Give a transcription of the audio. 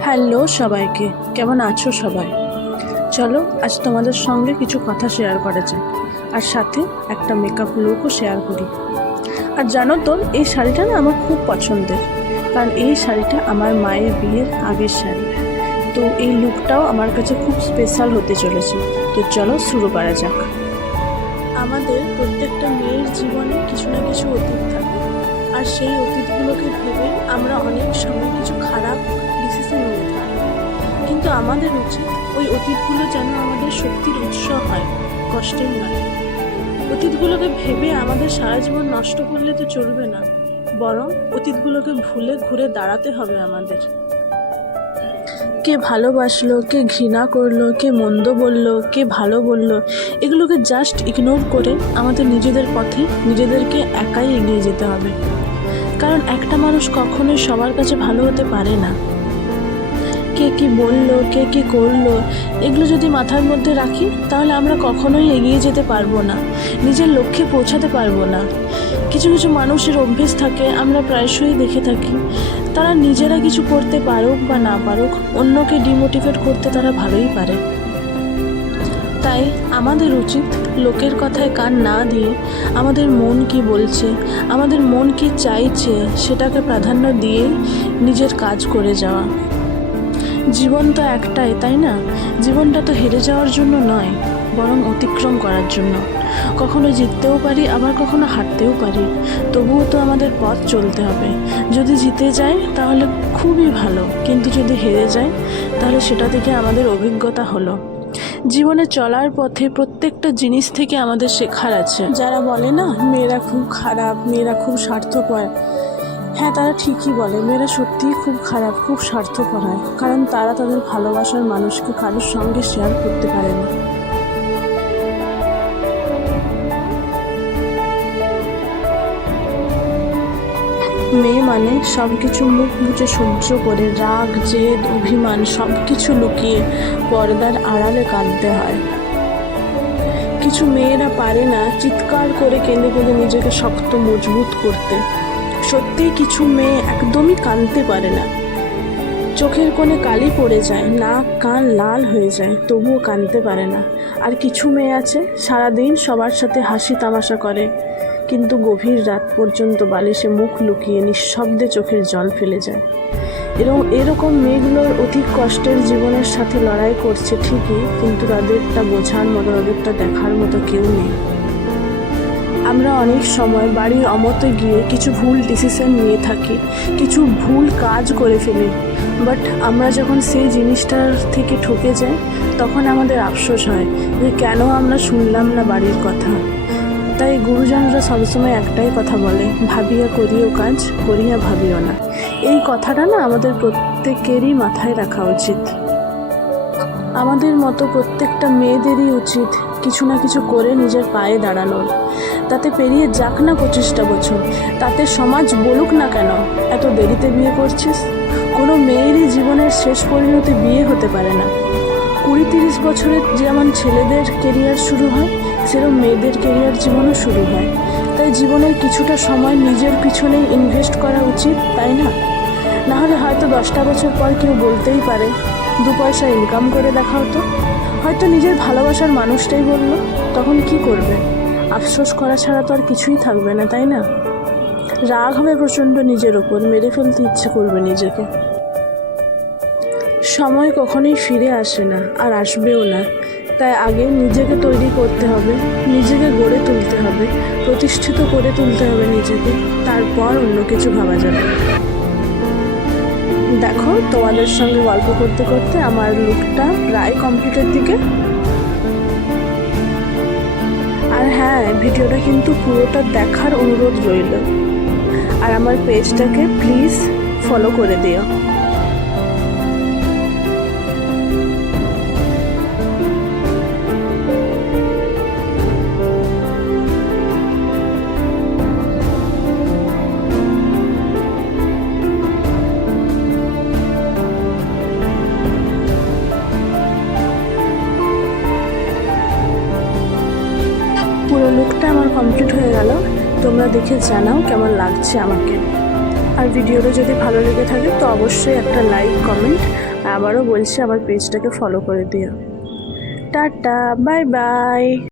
Hello সবাইকে, কেমন আছো সবাই? চলো, আজ তোমাদের সঙ্গে কিছু কথা শেয়ার করা যাক। আর সাথে একটা মেকআপ লুকও শেয়ার করি। আর জানো তো, এই শাড়িটা না আমার খুব পছন্দের। কারণ এই শাড়িটা আমার মায়ের বিয়ের আগের শাড়ি। তো এই লুকটাও আমার কাছে খুব স্পেশাল হতে চলেছে। তো চলো শুরু করা যাক। আমাদের প্রত্যেকটা মেয়ের জীবনে কিছু না কিছু অতীত থাকে। আর সেই অতীতগুলোকে ভেবে আমরা অনেক সময় কিছু খারাপ আমাদের উচিত ওই অতীতগুলো যেন আমাদের শক্তির উৎস হয়, কষ্টের নয়। অতীতগুলোকে ভেবে আমাদের সারা জীবন নষ্ট করলে তো চলবে না, বরং অতীতগুলোকে ভুলে ঘুরে দাঁড়াতে হবে আমাদের। কে ভালোবাসলো, কে ঘৃণা করল, কে মন্দ বলল, কে ভালো বলল, এগুলোকে জাস্ট ইগনোর করে আমাদের নিজেদের পথে নিজেদেরকে একাই এগিয়ে যেতে হবে। কারণ একটা মানুষ কখনোই সবার কাছে ভালো হতে পারে না। কে কি বলল, কে কি করল, এগুলো যদি মাথার মধ্যে রাখি, তাহলে আমরা কখনোই এগিয়ে যেতে পারব না, নিজের লক্ষ্যে পৌঁছাতে পারব না। কিছু কিছু মানুষের অভ্যেস থাকে, আমরা প্রায়শই দেখে থাকি। তারা নিজেরা কিছু করতে পারুক বা না পারুক, অন্যকে ডিমোটিভেট করতে তারা ভালোই পারে। তাই আমাদের উচিত লোকের কথায় কান না দিয়ে আমাদের মন কি বলছে, আমাদের মন কি চাইছে, সেটাকে প্রাধান্য দিয়ে নিজের কাজ করে যাওয়া। জীবন তো একটাই, তাই না? জীবনটা তো হেরে যাওয়ার জন্য নয়, বরং অতিক্রম করার জন্য। কখনো জিততেও পারি, আবার কখনো হারতেও পারি। তবুও তো আমাদের পথ চলতে হবে। যদি জিতে যাই তাহলে খুবই ভালো, কিন্তু যদি হেরে যাই তাহলে সেটা থেকে আমাদের অভিজ্ঞতা হলো। জীবনে চলার পথে প্রত্যেকটা জিনিস থেকে আমাদের শেখার আছে। যারা বলে না, মেয়েরা খুব খারাপ, মেয়েরা খুব স্বার্থপর হ্যাঁ তারা ঠিকই বলে। মেয়েরা সত্যিই খুব খারাপ, খুব স্বার্থপর হয়। কারণ তারা তাদের ভালোবাসার মানুষকে কারোর সঙ্গে শেয়ার করতে পারে না। মেয়ে মানে সব কিছু মুখ বুঝে সহ্য করে, রাগ, জেদ, অভিমান সব কিছু লুকিয়ে পর্দার আড়ালে কাঁদতে হয়। কিছু মেয়েরা পারে না চিৎকার করে কেঁদে কেঁদে নিজেকে শক্ত, মজবুত করতে। সত্যিই কিছু মেয়ে একদমই কাঁদতে পারে না। চোখের কোণে কালি পড়ে যায়, নাক, কান লাল হয়ে যায়, তবুও কাঁদতে পারে না। আর কিছু মেয়ে আছে, সারাদিন সবার সাথে হাসি তামাশা করে, কিন্তু গভীর রাত পর্যন্ত বালিশে মুখ লুকিয়ে নিঃশব্দে চোখের জল ফেলে যায়। এরকম এরকম মেয়েগুলোর অতি কষ্টের জীবনের সাথে লড়াই করছে ঠিকই, কিন্তু তাদেরটা বোঝার মতো তাদেরটা দেখার মতো কেউ নেই। আমরা অনেক সময় বাড়ির অমতে গিয়ে কিছু ভুল ডিসিশন নিয়ে থাকি, কিছু ভুল কাজ করে ফেলি। বাট আমরা যখন সেই জিনিসটার থেকে ঠকে যাই, তখন আমাদের আফসোস হয় যে কেন আমরা শুনলাম না বাড়ির কথা। তাই গুরুজনরা সবসময় একটাই কথা বলে, ভাবিয়া করিও কাজ, করিয়া ভাবিও না। এই কথাটা না আমাদের প্রত্যেকেরই মাথায় রাখা উচিত। আমাদের মতো প্রত্যেকটা মেয়েদেরই উচিত কিছু না কিছু করে নিজের পায়ে দাঁড়ানোর। তাতে পেরিয়ে যাক না পঁচিশটা বছর। তাতে সমাজ বলুক না কেন, এত দেরিতে বিয়ে করছিস? কোনো মেয়েরই জীবনের শেষ পরিণতি বিয়ে হতে পারে না। কুড়ি তিরিশ বছরের যেমন ছেলেদের কেরিয়ার শুরু হয় সেরকম মেয়েদের কেরিয়ার জীবনও শুরু হয়। তাই জীবনের কিছুটা সময় নিজের পিছনেই ইনভেস্ট করা উচিত, তাই না? নাহলে হয়তো দশটা বছর পর কেউ বলতেই পারে, দু পয়সা ইনকাম করে দেখাও তো। হয়তো নিজের ভালোবাসার মানুষটাই বলল, তখন কি করবে? আফসোস করা ছাড়া তো আর কিছুই থাকবে না, তাই না? রাগ হবে প্রচণ্ড নিজের ওপর, মেরে ফেলতে ইচ্ছে করবে নিজেকে। সময় কখনোই ফিরে আসে না, আর আসবেও না। তাই আগে নিজেকে তৈরি করতে হবে, নিজেকে গড়ে তুলতে হবে, প্রতিষ্ঠিত করে তুলতে হবে নিজেকে, তারপর অন্য কিছু ভাবা যাবে। দেখো, তোমাদের সঙ্গে গল্প করতে করতে আমার লুকটা প্রায় কমপ্লিটের দিকে। আর হ্যাঁ ভিডিওটা কিন্তু পুরোটা দেখার অনুরোধ রইল। আর আমার পেজটাকে প্লিজ ফলো করে দিও। দেখে জানাও কেমন লাগছে আমাকে। আর ভিডিওটা যদি ভালো লেগে থাকে তো অবশ্যই একটা লাইক কমেন্ট আবারও বলছি আমার পেজটাকে ফলো করে দিও। Tata bye bye